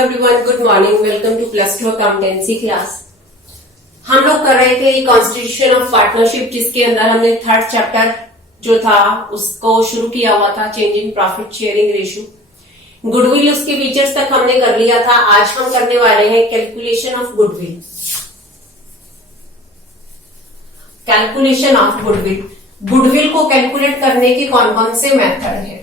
Everyone, good morning. Welcome to +2 accountancy class. हम लोग कर रहे थे कॉन्स्टिट्यूशन ऑफ पार्टनरशिप, जिसके अंदर हमने थर्ड चैप्टर जो था उसको शुरू किया हुआ था, change in profit sharing ratio. Goodwill उसके फीचर्स तक हमने कर लिया था। आज हम करने वाले हैं calculation of goodwill. Calculation of goodwill, goodwill को कैलकुलेट करने के कौन कौन से मेथड है।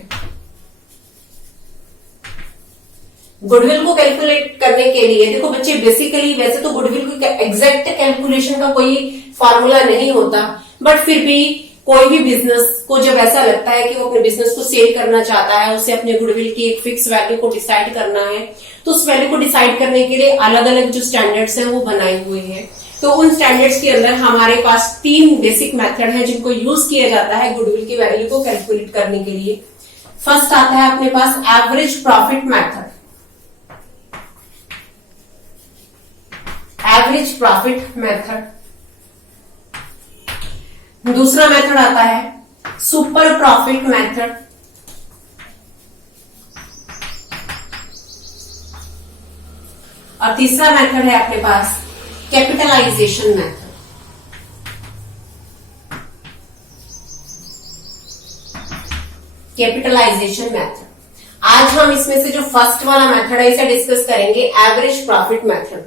गुडविल को कैलकुलेट करने के लिए देखो बच्चे, बेसिकली वैसे तो गुडविल की एग्जैक्ट कैलकुलेशन का कोई फॉर्मूला नहीं होता, बट फिर भी कोई भी बिजनेस को जब ऐसा लगता है कि वो अपने बिजनेस को सेल करना चाहता है, उसे अपने गुडविल की एक फिक्स वैल्यू को डिसाइड करना है, तो उस वैल्यू को डिसाइड करने के लिए अलग अलग जो स्टैंडर्ड्स हैं वो बनाए हुए हैं। तो उन स्टैंडर्ड्स के अंदर हमारे पास 3 बेसिक मेथड है जिनको यूज किया जाता है गुडविल की वैल्यू को कैलकुलेट करने के लिए। फर्स्ट आता है अपने पास average profit method. Average profit method. दूसरा मेथड आता है सुपर प्रॉफिट मेथड। और तीसरा मेथड है अपने पास कैपिटलाइजेशन मेथड। Capitalisation method. आज हम इसमें से जो फर्स्ट वाला मेथड है इसे डिस्कस करेंगे, एवरेज प्रॉफिट मेथड।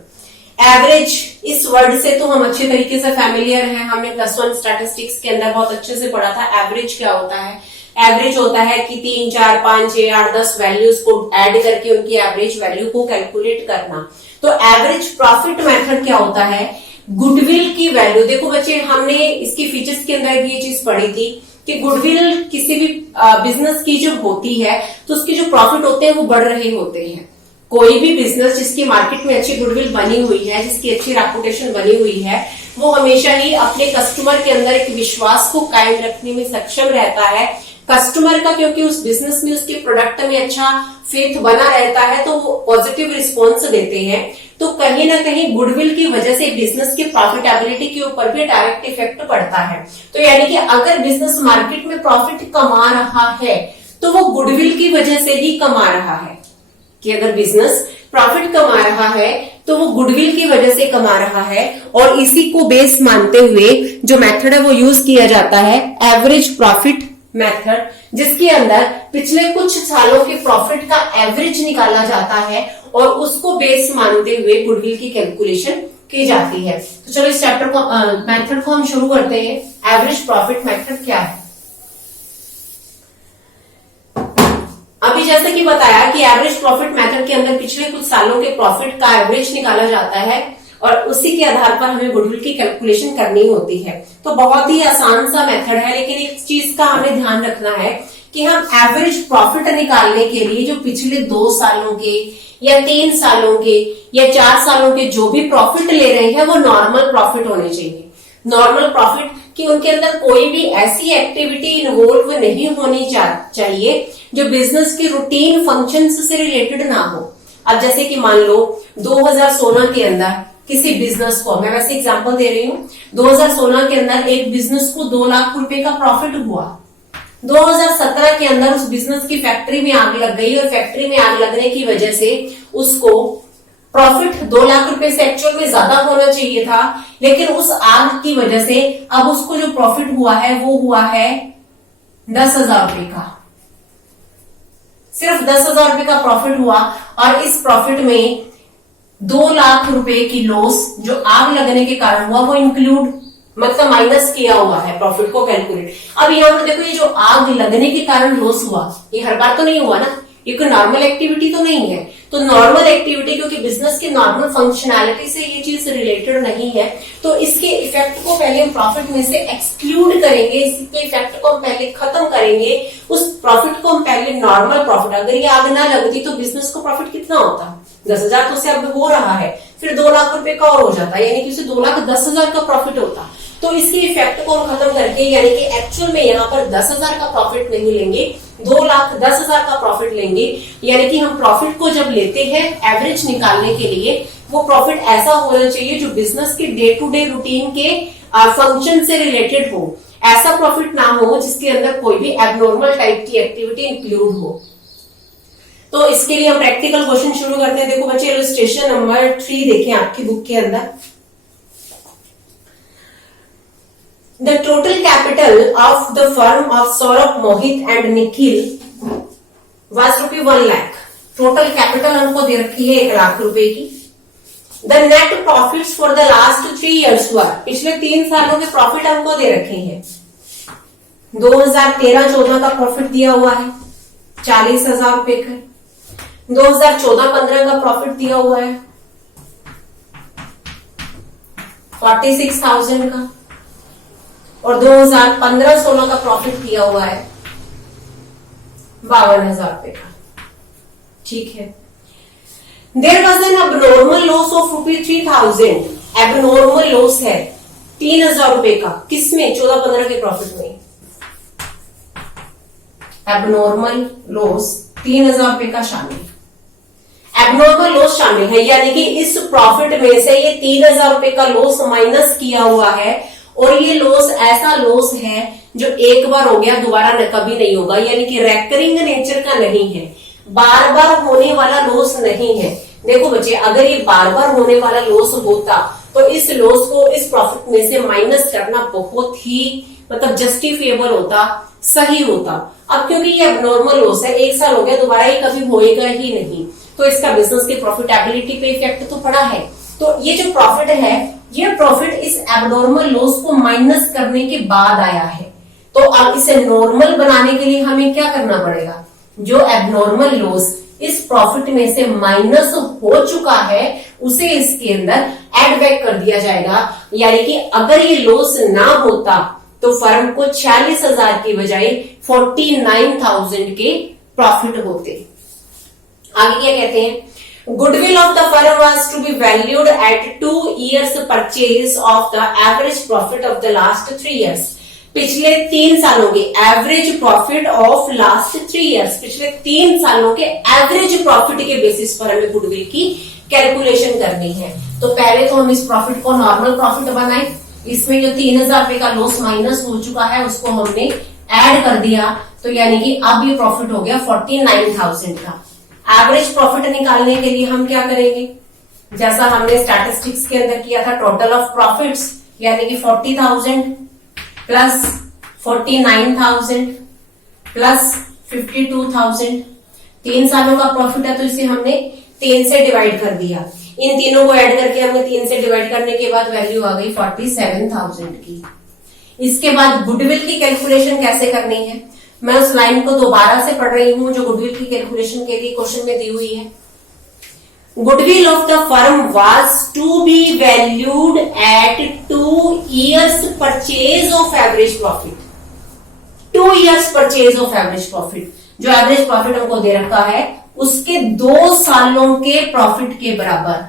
एवरेज इस वर्ड से तो हम अच्छे तरीके से फैमिलियर हैं, हमने +1 स्टैटिस्टिक्स के अंदर बहुत अच्छे से पढ़ा था। एवरेज क्या होता है? एवरेज होता है कि 3, 4, 5, 6, 8, 10 वैल्यूज को ऐड करके उनकी एवरेज वैल्यू को कैलकुलेट करना। तो एवरेज प्रॉफिट मेथड क्या होता है? गुडविल की वैल्यू। देखो बच्चे, हमने इसकी फीचर्स के अंदर ये चीज पढ़ी थी कि गुडविल किसी भी बिजनेस की जब होती है तो उसके जो प्रॉफिट होते हैं वो बढ़ रहे होते हैं। कोई भी बिजनेस जिसकी मार्केट में अच्छी गुडविल बनी हुई है, जिसकी अच्छी रेपुटेशन बनी हुई है, वो हमेशा ही अपने कस्टमर के अंदर एक विश्वास को कायम रखने में सक्षम रहता है। कस्टमर का क्योंकि उस बिजनेस में, उसके प्रोडक्ट में अच्छा फेथ बना रहता है तो वो पॉजिटिव रिस्पॉन्स देते हैं। तो कहीं ना कहीं गुडविल की वजह से बिजनेस की प्रॉफिटेबिलिटी के ऊपर भी डायरेक्ट इफेक्ट पड़ता है। तो यानी कि अगर बिजनेस मार्केट में प्रॉफिट कमा रहा है तो वो गुडविल की वजह से ही कमा रहा है। कि अगर बिजनेस प्रॉफिट कमा रहा है तो वो गुडविल की वजह से कमा रहा है। और इसी को बेस मानते हुए जो मेथड है वो यूज किया जाता है एवरेज प्रॉफिट मेथड, जिसके अंदर पिछले कुछ सालों के प्रॉफिट का एवरेज निकाला जाता है और उसको बेस मानते हुए गुडविल की कैलकुलेशन की जाती है। तो चलो इस चैप्टर को मेथड को हम शुरू करते हैं। एवरेज प्रॉफिट मेथड क्या है? अभी जैसा कि बताया कि एवरेज प्रॉफिट मेथड के अंदर पिछले कुछ सालों के प्रॉफिट का एवरेज निकाला जाता है और उसी के आधार पर हमें गुडविल की कैलकुलेशन करनी होती है। तो बहुत ही आसान सा मेथड है, लेकिन एक चीज का हमें ध्यान रखना है कि हम एवरेज प्रॉफिट निकालने के लिए जो पिछले 2 सालों के या 3 सालों के या 4 सालों के जो भी प्रॉफिट ले रहे हैं वो नॉर्मल प्रॉफिट होने चाहिए। नॉर्मल प्रॉफिट कि उनके अंदर कोई भी ऐसी एक्टिविटी इन्वॉल्व नहीं होनी चाहिए जो बिजनेस के रूटीन फंक्शंस से रिलेटेड ना हो। अब जैसे कि मान लो 2016 के अंदर किसी बिजनेस को, मैं वैसे एग्जांपल दे रही हूँ, 2016 के अंदर एक बिजनेस को 2 लाख रुपए का प्रॉफिट हुआ। 2017 के अंदर उस बिजनेस की फैक्ट्री में आग लग गई और फैक्ट्री में आग लगने की वजह से उसको प्रॉफिट 2 लाख रुपए से एक्चुअल में ज्यादा होना चाहिए था, लेकिन उस आग की वजह से अब उसको जो प्रॉफिट हुआ है वो हुआ है 10,000 रुपए का। सिर्फ 10,000 रुपए का प्रॉफिट हुआ और इस प्रॉफिट में 2 लाख रुपए की लॉस जो आग लगने के कारण हुआ वो इंक्लूड, मतलब माइनस किया हुआ है प्रॉफिट को कैलकुलेट। अब यहाँ पर देखो, ये जो आग लगने के कारण लॉस हुआ ये हर बार तो नहीं हुआ ना, ये कोई नॉर्मल एक्टिविटी तो नहीं है। तो नॉर्मल एक्टिविटी, क्योंकि बिजनेस के नॉर्मल फंक्शनैलिटी से ये चीज रिलेटेड नहीं है, तो इसके इफेक्ट को पहले हम प्रॉफिट में से एक्सक्लूड करेंगे, इसके इफेक्ट को हम पहले खत्म करेंगे। उस प्रॉफिट को हम पहले नॉर्मल प्रॉफिट, अगर ये आग ना लगती तो बिजनेस को प्रॉफिट कितना होता? 10,000 तो उससे अब हो रहा है, फिर 2 लाख रुपए का और हो जाता, यानी कि उसे 2,10,000 का प्रॉफिट होता। तो इसके इफेक्ट को हम खत्म करके, यानी कि एक्चुअल में यहाँ पर 10,000 का प्रॉफिट नहीं लेंगे, 2,10,000 का प्रॉफिट लेंगे। यानी कि हम प्रॉफिट को जब लेते हैं एवरेज निकालने के लिए, वो प्रॉफिट ऐसा होना चाहिए जो बिजनेस के डे टू डे रूटीन के फंक्शन से रिलेटेड हो। ऐसा प्रॉफिट ना हो जिसके अंदर कोई भी एबनॉर्मल टाइप की एक्टिविटी इंक्लूड हो। तो इसके लिए हम प्रैक्टिकल क्वेश्चन शुरू करते हैं। देखो बच्चे, इलस्ट्रेशन नंबर 3 देखें आपकी बुक के अंदर। The total capital of the firm of Saurabh, Mohit and Nikhil was ₹1 lakh. Total capital हमको दे रखी है 1 लाख रुपए की। The net profits for the last 3 years वर, पिछले 3 सालों के प्रॉफिट हमको दे रखे हैं। 2013-14 का प्रॉफिट दिया हुआ है 40,000 रुपए का। 2014-15 का प्रॉफिट दिया हुआ है 46,000 का, और 2015-16 का प्रॉफिट दिया हुआ है 52,000 रुपए का। ठीक है। There was an abnormal loss of ₹3,000। Abnormal loss है 3,000 रुपए का, किसमें? 14-15 के प्रॉफिट में। एबनॉर्मल लॉस 3,000 रुपए का शामिल, एबनॉर्मल लॉस शामिल है, यानी कि इस प्रॉफिट में से ये 3,000 रुपए का लॉस माइनस किया हुआ है, और ये लॉस ऐसा लॉस है जो एक बार हो गया दोबारा कभी नहीं होगा, यानी कि रेकरिंग नेचर का नहीं है, बार बार होने वाला लॉस नहीं है। देखो बच्चे, अगर ये बार बार होने वाला लॉस होता तो इस लॉस को इस प्रॉफिट में से माइनस करना बहुत ही मतलब जस्टिफिएबल होता, सही होता। अब क्योंकि ये एबनॉर्मल लॉस है, 1 साल हो गया, दोबारा ये कभी होएगा ही नहीं, तो इसका बिजनेस की प्रॉफिटेबिलिटी पे इफेक्ट तो पड़ा है। तो ये जो प्रॉफिट है, ये प्रॉफिट इस एबनॉर्मल लॉस को माइनस करने के बाद आया है। तो अब इसे नॉर्मल बनाने के लिए हमें क्या करना पड़ेगा? जो एबनॉर्मल लॉस इस प्रॉफिट में से माइनस हो चुका है उसे इसके अंदर ऐड बैक कर दिया जाएगा, यानी कि अगर ये लॉस ना होता तो फर्म को 46,000 की बजाय 49,000 के प्रॉफिट होते। आगे क्या कहते हैं? Goodwill of the firm was to be valued at 2 years purchase of the average profit of the last 3 years. पिछले 3 सालों के average profit of last 3 years, पिछले 3 सालों के एवरेज प्रॉफिट के बेसिस पर हमें गुडविल की कैलकुलेशन करनी है। तो पहले तो हम इस प्रॉफिट को नॉर्मल प्रॉफिट बनाए, इसमें जो 3,000 रुपए का लॉस माइनस हो चुका है उसको हमने ऐड कर दिया, तो यानी कि अब ये प्रॉफिट हो गया 49,000 का। एवरेज प्रॉफिट निकालने के लिए हम क्या करेंगे? जैसा हमने स्टैटिस्टिक्स के अंदर किया था, टोटल ऑफ प्रॉफिट्स, यानी कि 40,000 प्लस 49,000 प्लस 52,000। 3 सालों का प्रॉफिट है तो इसे हमने 3 से डिवाइड कर दिया। इन तीनों को ऐड करके हमने 3 से डिवाइड करने के बाद वैल्यू आ गई 47,000 की। इसके बाद गुडविल की कैलकुलेशन कैसे करनी है, मैं उस लाइन को दोबारा से पढ़ रही हूं जो गुडविल की कैलकुलेशन के लिए क्वेश्चन में दी हुई है। Goodwill of the firm was to be valued at 2 years purchase of average profit. 2 years purchase of average profit, जो एवरेज प्रॉफिट हमको दे रखा है उसके 2 सालों के प्रॉफिट के बराबर,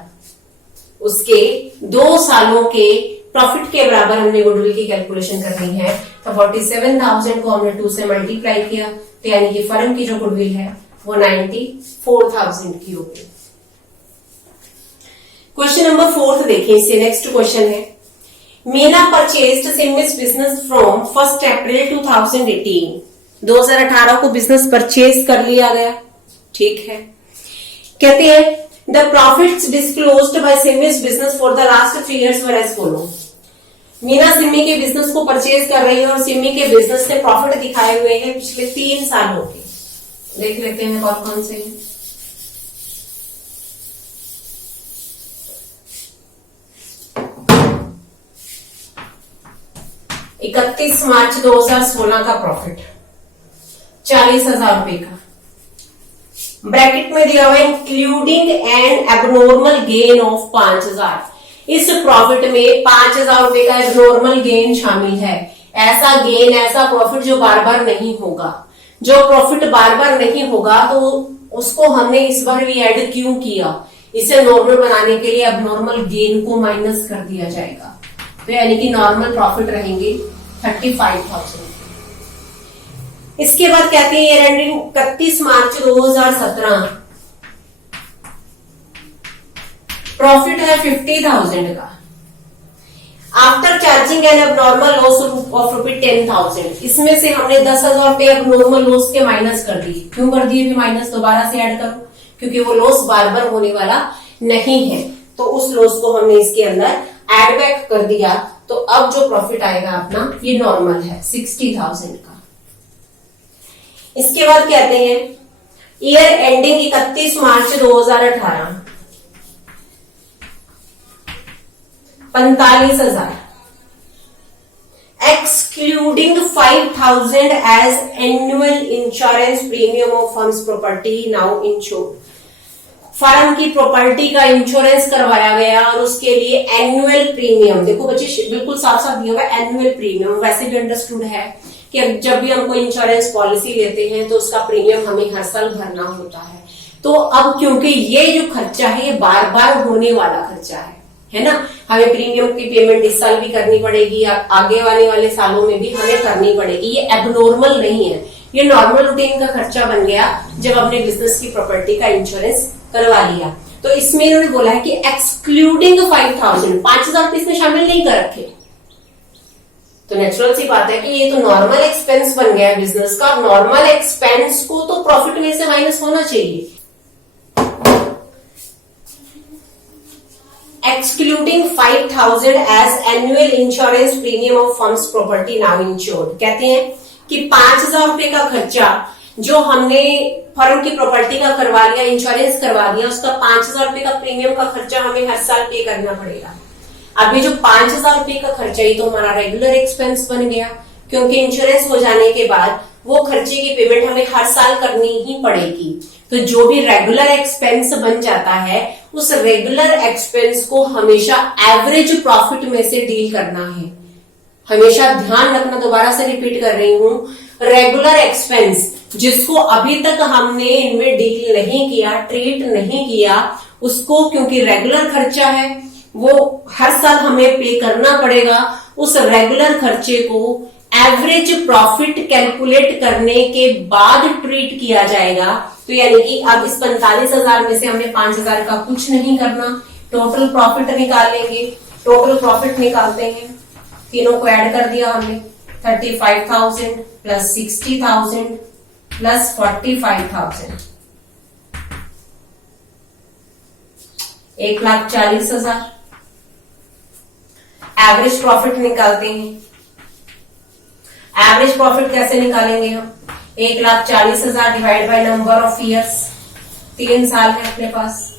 उसके 2 सालों के प्रॉफिट के बराबर हमने गुडविल की कैलकुलेशन करनी है। तो 47,000 को हमने 2 से मल्टीप्लाई किया, तो यानी कि फर्म की जो गुडविल है वो 94,000 की होगी। क्वेश्चन नंबर 4 देखिए, इससे नेक्स्ट क्वेश्चन है। Meena purchased Simi's business from 1 April 2018। 2018 को बिजनेस परचेज कर लिया गया, ठीक है। कहते हैं the profits disclosed by Simi's business for the last 3 years were as follow. Meena Simi के बिजनेस को परचेज कर रही है और सिमी के बिजनेस से प्रॉफिट दिखाए हुए हैं पिछले 3 सालों के। देख लेते हैं कौन कौन से हैं। इकतीस मार्च 2016 का प्रॉफिट 40,000 रुपए का, ब्रैकेट में दिया हुआ है including and abnormal gain of 5,000। इस प्रॉफिट में 5,000 रुपए का एबनॉर्मल गेन शामिल है। ऐसा गेन, ऐसा प्रॉफिट जो बार बार नहीं होगा। जो प्रॉफिट बार बार नहीं होगा तो उसको हमने इस बार भी ऐड क्यों किया? इसे नॉर्मल बनाने के लिए एबनॉर्मल गेन को माइनस कर दिया जाएगा, तो यानी कि नॉर्मल प्रॉफिट रहेंगे 35,000। इसके बाद कहते हैं ईयर एंडिंग 31 मार्च 2017, प्रॉफिट है 50,000 का। After charging N abnormal loss of ₹10,000, इसमें से हमने 10,000 रुपए एबनॉर्मल लॉस के माइनस कर दिए। क्यों कर दिए भी माइनस? दोबारा से ऐड करो, क्योंकि वो लॉस बार बार होने वाला नहीं है, तो उस लॉस को हमने इसके अंदर एड बैक कर दिया। तो अब जो प्रॉफिट आएगा अपना ये नॉर्मल है 60,000 का। इसके बाद कहते हैं year ending 31 March 2018, 45,000 excluding 5,000 as annual insurance premium of firm's property now insured। Firm की प्रॉपर्टी का इंश्योरेंस करवाया गया और उसके लिए एनुअल प्रीमियम, देखो बच्चे बिल्कुल साफ साफ दिया हुआ एनुअल प्रीमियम, वैसे भी अंडरस्टूड है कि जब भी हम कोई इंश्योरेंस पॉलिसी लेते हैं तो उसका प्रीमियम हमें हर साल भरना होता है। तो अब क्योंकि ये जो खर्चा है ये बार बार होने वाला खर्चा है ना, हमें प्रीमियम की पेमेंट इस साल भी करनी पड़ेगी, आगे वाले सालों में भी हमें करनी पड़ेगी। ये एबनॉर्मल नहीं है, ये नॉर्मल रूटीन का खर्चा बन गया जब हमने बिजनेस की प्रॉपर्टी का इंश्योरेंस करवा लिया। तो इसमें इन्होंने बोला है कि एक्सक्लूडिंग 5,000, 5,000 रुपए इसमें शामिल नहीं कर रखे। तो नेचुरल सी बात है कि ये तो नॉर्मल एक्सपेंस बन गया बिजनेस का, नॉर्मल एक्सपेंस को तो प्रॉफिट में से माइनस होना चाहिए। Excluding 5,000 as annual insurance premium of firm's property now insured, कहते हैं कि 5,000 रुपए का खर्चा जो हमने फर्म की प्रॉपर्टी का करवा लिया, इंश्योरेंस करवा दिया, उसका 5,000 रुपए का प्रीमियम का खर्चा हमें हर साल पे करना पड़ेगा। अभी जो 5,000 रुपए का खर्चा ये तो हमारा रेगुलर एक्सपेंस बन गया, क्योंकि इंश्योरेंस हो जाने के बाद वो खर्चे की पेमेंट हमें हर साल करनी ही पड़ेगी। तो जो भी रेगुलर एक्सपेंस बन जाता है उस रेगुलर एक्सपेंस को हमेशा एवरेज प्रॉफिट में से डील करना है। हमेशा ध्यान रखना, दोबारा से रिपीट कर रही हूं, रेगुलर एक्सपेंस जिसको अभी तक हमने इनमें डील नहीं किया, ट्रीट नहीं किया, उसको क्योंकि रेगुलर खर्चा है वो हर साल हमें पे करना पड़ेगा। उस रेगुलर खर्चे को एवरेज प्रॉफिट कैलकुलेट करने के बाद ट्रीट किया जाएगा। तो यानी कि अब इस 45,000 में से हमने 5,000 का कुछ नहीं करना, टोटल प्रॉफिट निकालेंगे। टोटल प्रॉफिट निकालते हैं, तीनों को ऐड कर दिया हमने, 35,000 प्लस 60,000 प्लस 45,000, 1,40,000। एवरेज प्रॉफिट निकालते हैं। एवरेज प्रॉफिट कैसे निकालेंगे हम? 1,40,000 divide by number of years, 3 साल है अपने पास।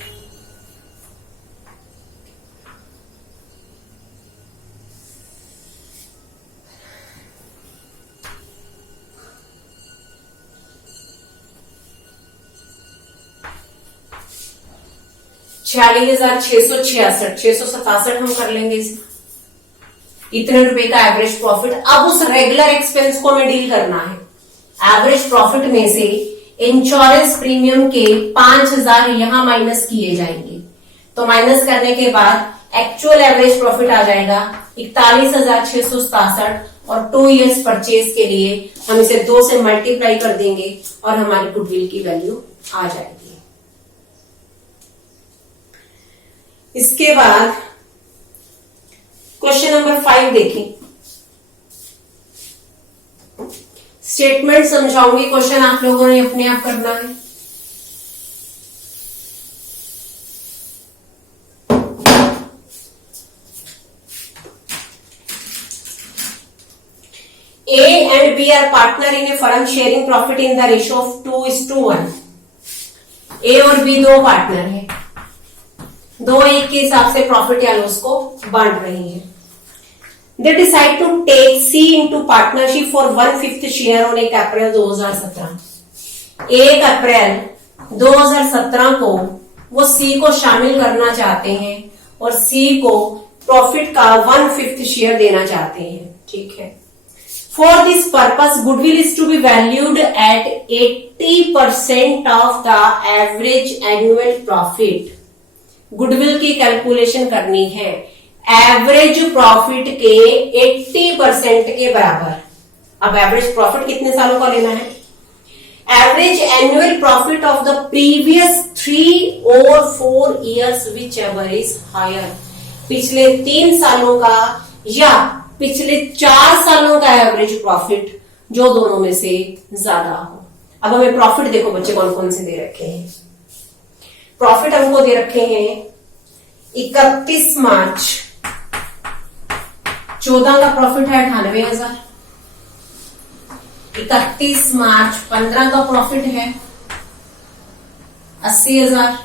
₹46,666, 667 हम कर लेंगे इसे। इतने रुपए का एवरेज प्रॉफिट। अब उस रेगुलर एक्सपेंस को हमें डील करना है। एवरेज प्रॉफिट में से इंश्योरेंस प्रीमियम के 5,000 यहां माइनस किए जाएंगे। तो माइनस करने के बाद एक्चुअल एवरेज प्रॉफिट आ जाएगा 41,667 और 2 इयर्स परचेज के लिए हम इसे 2 से मल्टीप्लाई कर देंगे और हमारी गुडविल की वैल्यू आ जाएगी। इसके बाद क्वेश्चन नंबर 5 देखें। स्टेटमेंट समझाऊंगी, क्वेश्चन आप लोगों ने अपने आप करना है। A and B are partner in a firm sharing profit in the ratio of 2:1। A और B दो पार्टनर हैं, 2:1 के हिसाब से प्रॉफिट या लॉस को बांट रही हैं। They decide to take C into partnership for 1/5 share on 1 अप्रैल 2017। 1 अप्रैल 2017 को वो C को शामिल करना चाहते हैं और C को प्रॉफिट का 1/5 शेयर देना चाहते हैं। ठीक है। For this purpose, goodwill is to be valued at 80% of the average annual profit। Goodwill की कैलकुलेशन करनी है एवरेज प्रॉफिट के 80% के बराबर। अब एवरेज प्रॉफिट कितने सालों का लेना है? Average annual profit of the previous 3 और 4 years whichever is higher. पिछले 3 सालों का या पिछले 4 सालों का एवरेज प्रॉफिट जो दोनों में से ज्यादा हो। अब हमें प्रॉफिट देखो बच्चे कौन कौन से दे रखे हैं। प्रॉफिट हमको दे रखे हैं 31 मार्च 14 का प्रॉफिट है 98,000। 31 मार्च 15 का प्रॉफिट है 80,000।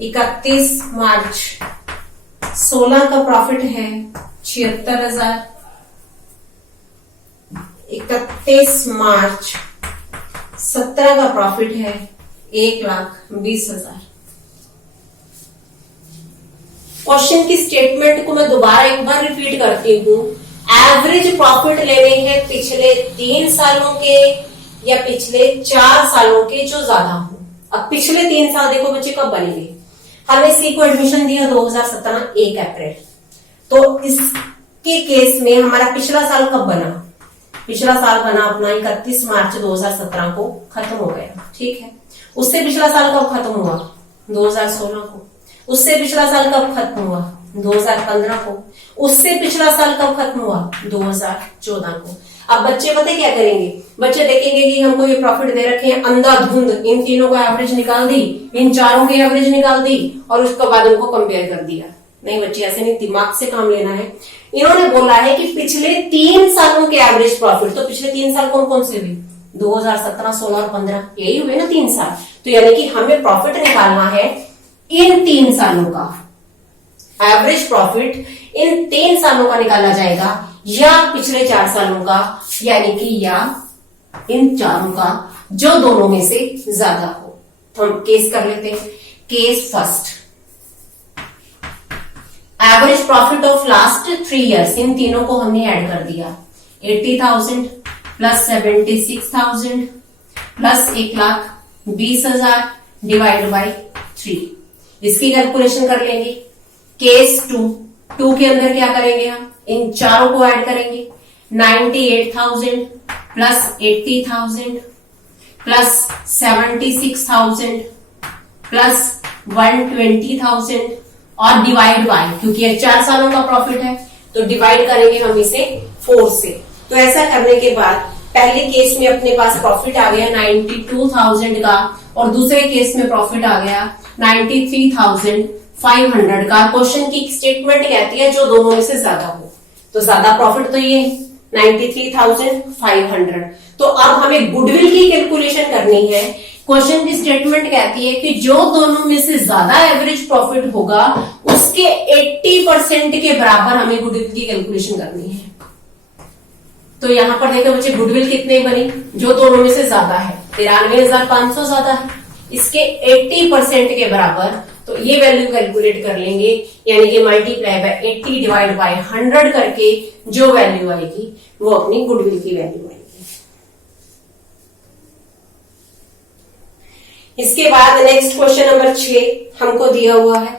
31 मार्च 16 का प्रॉफिट है 76,000। 31 मार्च 17 का प्रॉफिट है 1,20,000। क्वेश्चन की स्टेटमेंट को मैं दोबारा एक बार रिपीट करती हूँ। एवरेज प्रॉफिट लेने हैं पिछले 3 सालों के या पिछले 4 सालों के जो ज्यादा हो। अब पिछले 3 साल देखो बच्चे कब बनेंगे। हमने सी को एडमिशन दिया 2017 1 अप्रैल, तो इसके केस में हमारा पिछला साल कब बना। पिछला साल बना अपना 31 मार्च 2017 को खत्म हो गया, ठीक है। उससे पिछला साल कब खत्म हुआ 2016 को। उससे पिछला साल कब खत्म हुआ 2015 को। उससे पिछला साल कब खत्म हुआ 2014 को। अब बच्चे पता क्या करेंगे, बच्चे देखेंगे कि हमको ये प्रॉफिट दे रखे हैं, अंधाधुंध इन तीनों का एवरेज निकाल दी, इन चारों की एवरेज निकाल दी और उसके बाद उनको कंपेयर कर दिया। नहीं बच्चे ऐसे नहीं, दिमाग से काम लेना है। इन्होंने बोला है कि पिछले 3 सालों के एवरेज प्रॉफिट, तो पिछले 3 साल कौन कौन से हुए 2017, 16 और 15 यही हुए ना 3 साल। तो यानी कि हमें प्रॉफिट निकालना है इन 3 सालों का। एवरेज प्रॉफिट इन 3 सालों का निकाला जाएगा या पिछले 4 सालों का, यानी कि या इन चारों का जो दोनों में से ज्यादा हो। तो हम केस कर लेते हैं। Case first, average profit of last 3 years, इन तीनों को हमने ऐड कर दिया। 80,000 प्लस 76,000 प्लस 1,20,000 डिवाइड बाई 3। इसकी कैलकुलेशन कर लेंगे। केस 2 के अंदर क्या करेंगे हम, इन चारों को ऐड करेंगे। 98,000 प्लस 80,000 प्लस 76,000 प्लस 120,000 और डिवाइड बाय, क्योंकि ये 4 सालों का प्रॉफिट है तो डिवाइड करेंगे हम इसे 4 से। तो ऐसा करने के बाद पहले केस में अपने पास प्रॉफिट आ गया 92,000 का और दूसरे केस में प्रॉफिट आ गया 93,500 का। क्वेश्चन की स्टेटमेंट कहती है जो दोनों में से ज्यादा हो, तो ज्यादा प्रॉफिट तो ये 93,500। तो अब हमें गुडविल की कैलकुलेशन करनी है। क्वेश्चन की स्टेटमेंट कहती है कि जो दोनों में से ज्यादा एवरेज प्रॉफिट होगा उसके 80% के बराबर हमें गुडविल की कैलकुलेशन करनी है। तो यहां पर देखो बच्चे गुडविल कितने बनी, जो दोनों में से ज्यादा है 93,500 ज्यादा है, इसके 80% के बराबर। तो ये वैल्यू कैलकुलेट कर लेंगे, यानी कि मल्टीप्लाई बाय 80 डिवाइड बाय 100 करके जो वैल्यू आएगी वो अपनी गुडविल की वैल्यू आएगी। इसके बाद नेक्स्ट क्वेश्चन नंबर 6 हमको दिया हुआ है।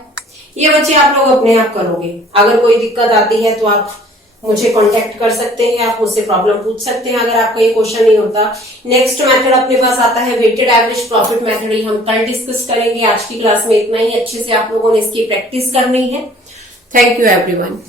ये बच्चे आप लोग अपने आप करोगे। अगर कोई दिक्कत आती है तो आप मुझे कांटेक्ट कर सकते हैं, आप मुझसे प्रॉब्लम पूछ सकते हैं अगर आपको ये क्वेश्चन नहीं होता। नेक्स्ट मेथड अपने पास आता है वेटेड एवरेज प्रॉफिट मेथड, ही हम कल डिस्कस करेंगे। आज की क्लास में इतना ही। अच्छे से आप लोगों ने इसकी प्रैक्टिस करनी है। Thank you everyone.